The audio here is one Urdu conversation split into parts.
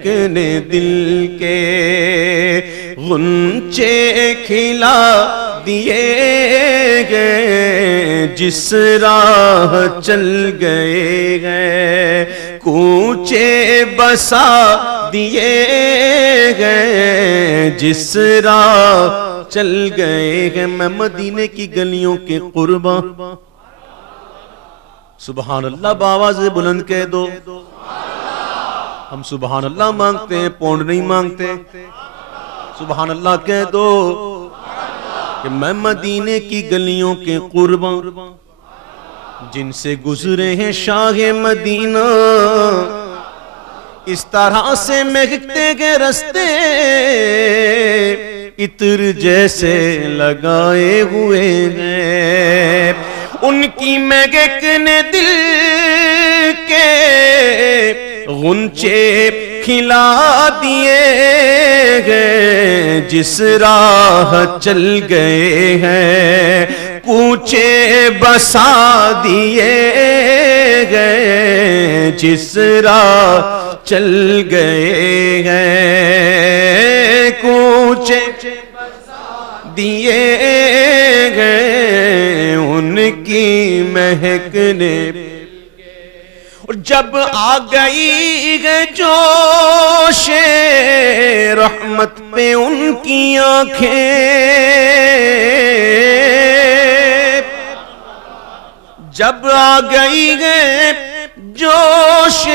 مہکنے دل کے غنچے کھلا دیے گئے جس راہ چل گئے گئے کوچے بسا دیے گئے جس راہ چل گئے گئے میں مدینے کی گلیوں کے قرباں سبحان اللہ بآواز بلند کہہ دو ہم سبحان اللہ مانگتے ہیں پونڈ نہیں مانگتے سبحان اللہ کہہ دو کہ میں مدینے کی گلیوں کے قرباں جن سے گزرے ہیں شاہ مدینہ اس طرح سے مہکتے گئے رستے عطر جیسے لگائے ہوئے ہیں ان کی مہکنے دل کے غنچے کھلا دیے گئے جس راہ چل گئے ہیں کوچے بسا دیے گئے جس راہ چل گئے ہیں کوچے دیے گئے ان کی مہکنے اور جب آ گئی ہے جوش رحمت پہ ان کی آنکھیں جب آ گئی ہے جوش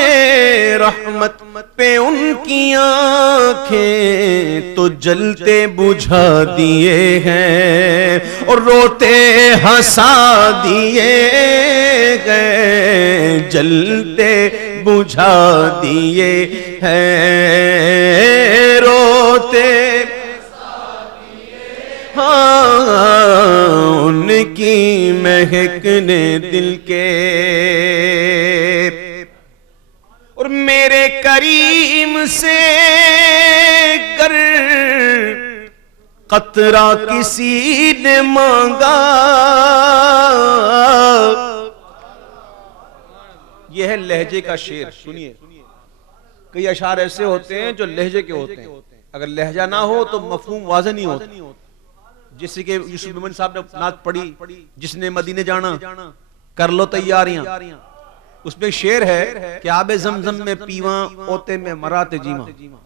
رحمت پہ ان کی آنکھیں تو جلتے بجھا دیے ہیں اور روتے ہنسا دیے گئے جلتے بجھا دیے ہیں روتے ان کی مہکنے دل کے اور میرے کریم سے گر قطرہ کسی نے مانگا یہ ہے لہجے کا شعر سنیے کئی اشعار ایسے ہوتے ہیں جو لہجے کے ہوتے ہیں اگر لہجہ نہ ہو تو مفہوم واضح نہیں ہوتا جیسے کہ یوسف بن صاحب نے نعت پڑھی جس نے مدینے جانا کر لو تیاریاں اس میں شعر ہے کہ آب زمزم میں پیواں اوتے میں مراتے جیواں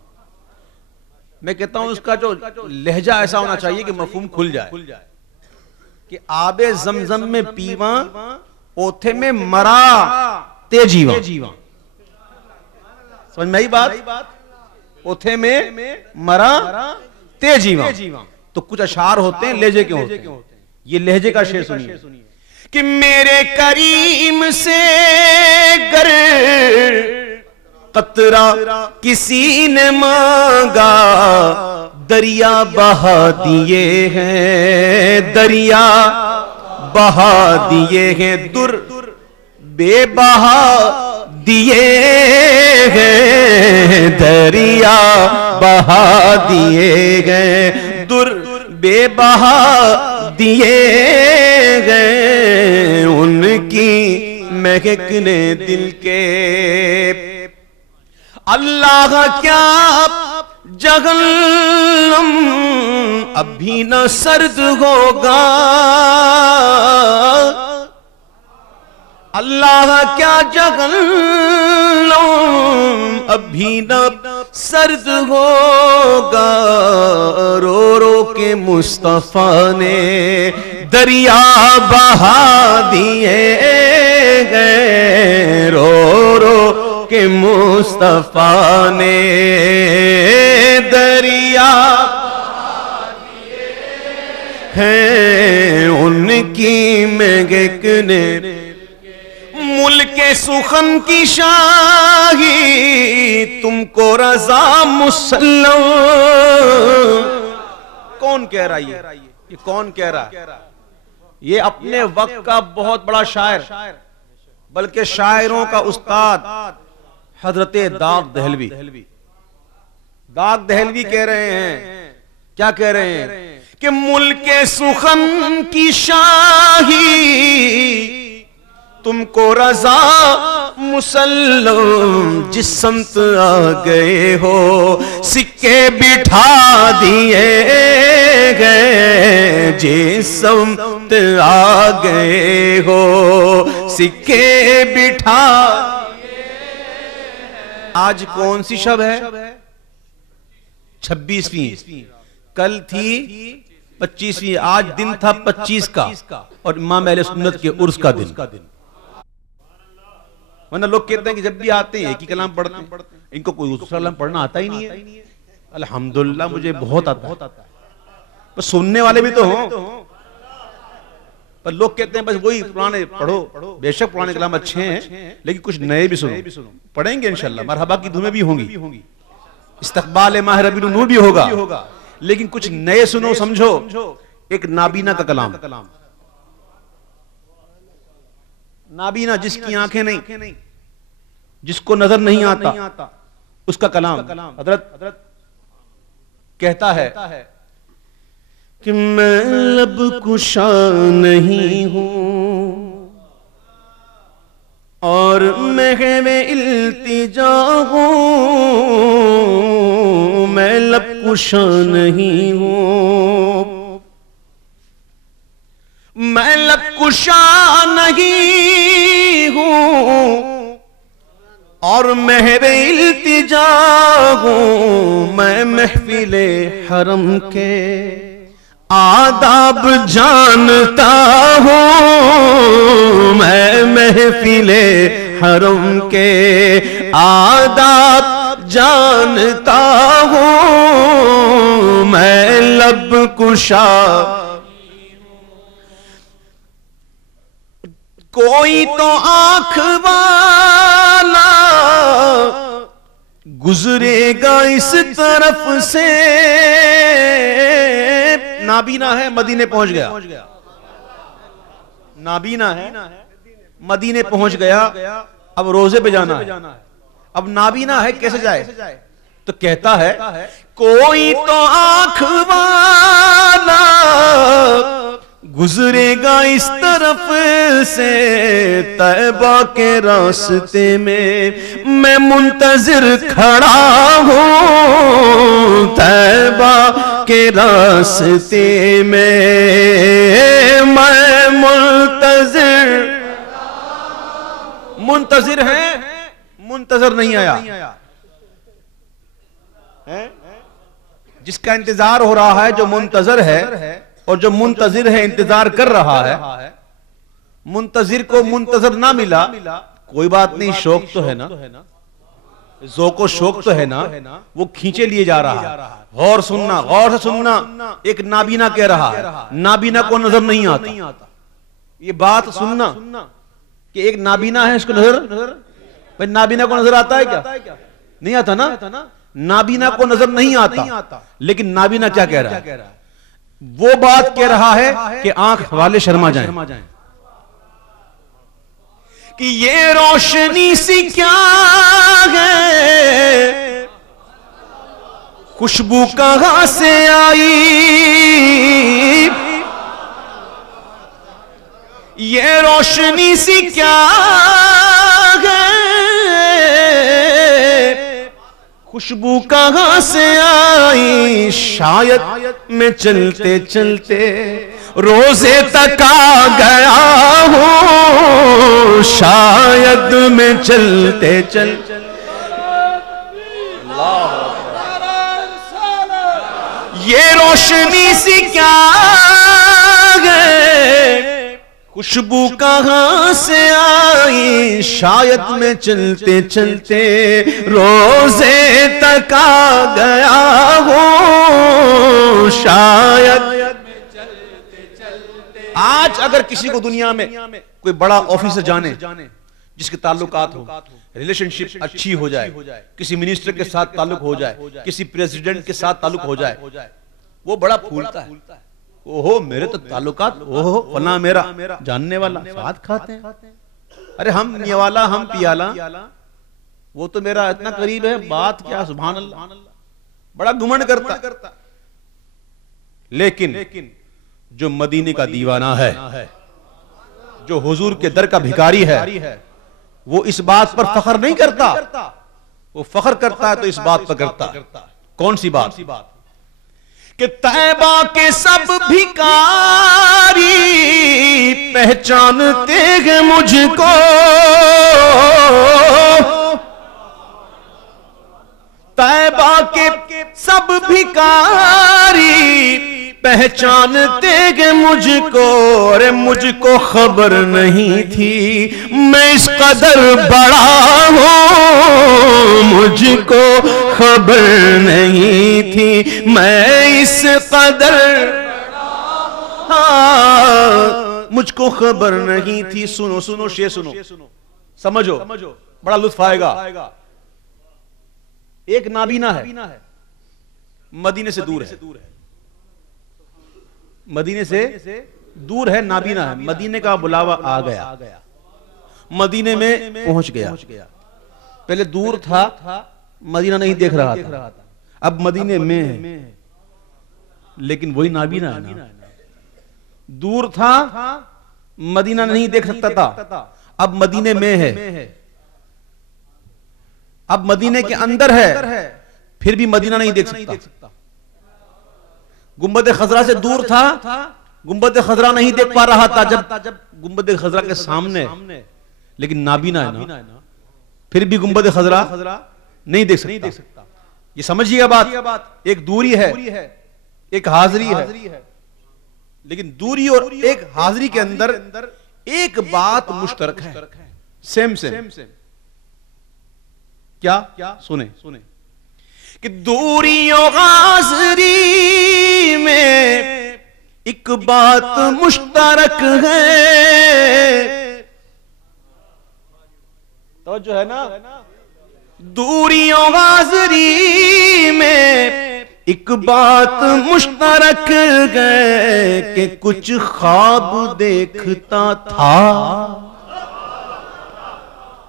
میں کہتا ہوں اس کا جو لہجہ ایسا ہونا چاہیے کہ مفہوم کھل جائے کہ آب زمزم میں پیواں اوتے میں مراتے جیواں سمجھ میں آئی بات اوتے میں مراتے جیواں تو کچھ اشعار ہوتے ہیں لہجے کے ہوتے ہیں یہ لہجے کا شعر سنیے کہ میرے کریم سے گر قطرہ کسی نے مانگا دریا بہا دیے ہیں دریا بہا دیے ہیں در بے بہا دیے ہیں دریا بہا دیے گئے در بے بہا دیے گئے ان کی مہکنے دل کے اللہ کیا جہنم ابھی نہ سرد ہوگا اللہ کیا جہنم ابھی نہ سرد ہوگا رو رو کے مصطفیٰ نے دریا بہا دیے گئے رو رو کے مصطفیٰ نے دریا بہا دیے ہیں ان کی مہکنے ملک سخن کی شاہی تم کو رضا مسلم کون کہہ رہا ہے یہ کون کہہ رہا ہے یہ اپنے وقت کا بہت بڑا شاعر بلکہ شاعروں کا استاد حضرت داغ دہلوی داغ دہلوی کہہ رہے ہیں کیا کہہ رہے ہیں کہ ملک سخن کی شاہی تم کو رضا مسلم جس سمت آ گئے ہو سکے بٹھا دیے گئے، جس سمت آ گئے ہو سکے بٹھا۔ آج کون سی شب ہے؟ 26ویں، کل تھی 25ویں، آج دن تھا 25 کا اور امام اہل سنت کے عرس کا دن۔ ورنہ لوگ کہتے ہیں کہ جب بھی آتے ہیں ایک ہی کلام پڑھتے ہیں، ان کو کوئی دوسرا کلام پڑھنا آتا ہی نہیں ہے۔ الحمدللہ مجھے بہت آتا ہے، بس سننے والے بھی تو ہوں، پر لوگ کہتے ہیں بس وہی پرانے پڑھو۔ بے شک پرانے کلام اچھے ہیں لیکن کچھ نئے بھی سنو، پڑھیں گے انشاءاللہ، مرحبا کی دھومیں بھی ہوں گی، استقبال ماہ ربیع النور بھی ہوگا، لیکن کچھ نئے سنو سمجھو۔ ایک نابینا کا کلام، نابینا جس کی آنکھیں نہیں، جس کو نظر نہیں آتا، اس کا کلام حضرت کہتا ہے کہ میں لب کشا نہیں ہوں اور محو التجا ہوں، میں لب کشا نہیں ہوں، میں لب کشا نہیں ہوں اور محو التجا ہوں، میں محفل حرم کے آداب جانتا ہوں، میں محفل حرم کے آداب جانتا ہوں، میں لب کشا۔ کوئی تو آنکھ والا گزرے گا اس طرف سے، نابینا ہے مدینے پہنچ گیا، نابینا ہے مدینے پہنچ گیا، اب روزے پہ جانا ہے، اب نابینا ہے کیسے جائے؟ تو کہتا ہے کوئی تو آنکھ والا گزرے گا اس طرف سے، طیبہ کے راستے میں منتظر کھڑا ہوں، طیبہ کے راستے میں منتظر ہے، منتظر نہیں آیا، جس کا انتظار ہو رہا ہے، جو منتظر ہے اور جو منتظر ہے انتظار کر رہا ہے، منتظر کو منتظر نہ ملا، کوئی بات نہیں، شوق تو ہے نا، ذوق و شوق تو ہے نا، وہ کھینچے لیے جا رہا ہے۔ غور سے سننا، ایک نابینا کہہ رہا ہے، نابینا کو نظر نہیں آتا، یہ بات سننا کہ ایک نابینا ہے، اس کو نظر، بھئی نابینا کو نظر آتا ہے کیا؟ نہیں آتا نا، نابینا کو نظر نہیں آتا، لیکن نابینا کیا کہہ رہا ہے؟ وہ بات کہہ رہا ہے کہ آنکھ والے شرما جائیں کہ یہ روشنی سی کیا ہے، خوشبو کہاں سے آئی، یہ روشنی سی کیا ہے، خوشبو کہاں سے آئی، شاید میں چلتے چلتے روزے تک آ گیا ہوں، شاید میں چلتے چلتے یہ روشنی سی کیا ہے، خوشبو کہاں سے آئی، شاید میں چلتے چلتے روزے تک آ گیا ہوں، شاید میں چلتے چلتے۔ آج اگر کسی کو دنیا میں کوئی بڑا آفیسر جانے جس کے تعلقات ہو، ریلیشن شپ اچھی ہو جائے، کسی منسٹر کے ساتھ تعلق ہو جائے، کسی پریزیڈنٹ کے ساتھ تعلق ہو جائے، وہ بڑا پھولتا ہے، اوہو میرے تو تعلقات، اوہو فلاں میرا جاننے والا، ساتھ کھاتے ہیں، ارے ہم نیوالا ہم پیالا، وہ تو میرا اتنا قریب ہے، بات کیا، سبحان اللہ، بڑا گھمنڈ کرتا۔ لیکن جو مدینے کا دیوانہ ہے، جو حضور کے در کا بھکاری ہے، وہ اس بات پر فخر نہیں کرتا، وہ فخر کرتا ہے تو اس بات پر کرتا ہے. کون سی بات؟ کہ طیبہ کے سب بھکاری پہچانتے ہیں مجھ کو، طیبہ کے سب بھکاری پہچانتے ہیں مجھ کو، اور مجھ کو خبر نہیں تھی میں اس قدر بڑا ہوں، مجھ کو خبر نہیں تھی میں اس قدر، ہاں مجھ کو خبر نہیں تھی. سنو سنو شے سنو، سمجھو بڑا لطف آئے گا. ایک نابینا ہے، مدینے سے دور ہے، مدینے سے دور ہے، نابینا ہے. مدینے کا بلاوا آ گیا، مدینے میں پہنچ گیا. پہلے دور تھا، مدینہ نہیں دیکھ رہا تھا، اب مدینے میں ہے لیکن وہی نابینا ہے نا. دور تھا، مدینہ نہیں دیکھ سکتا تھا، اب مدینے میں ہے، اب مدینے کے اندر ہے پھر بھی مدینہ نہیں دیکھ سکتا. گنبد خضرا سے دور تھا، گنبد خضرا نہیں دیکھ پا رہا تھا جب گنبد خضرا کے سامنے، لیکن نابینا ہے نا، پھر بھی گنبد خضرا نہیں دیکھ سکتا. یہ سمجھیے بات، ایک دوری ہے ایک حاضری ہے، لیکن دوری اور ایک حاضری کے اندر ایک بات مشترک ہے، سیم کیا؟ سنیں کہ دوری و حاضری میں ایک بات مشترک ہے. توجہ ہے نا؟ دوری و حاضری میں ایک بات مشترک ہے کہ کچھ خواب دیکھتا تھا،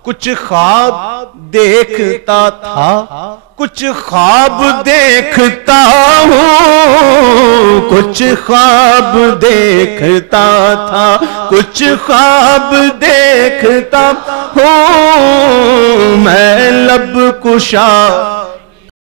کچھ خواب دیکھتا تھا، کچھ خواب دیکھتا ہوں، کچھ خواب دیکھتا تھا، کچھ خواب دیکھتا ہوں. میں لب کشا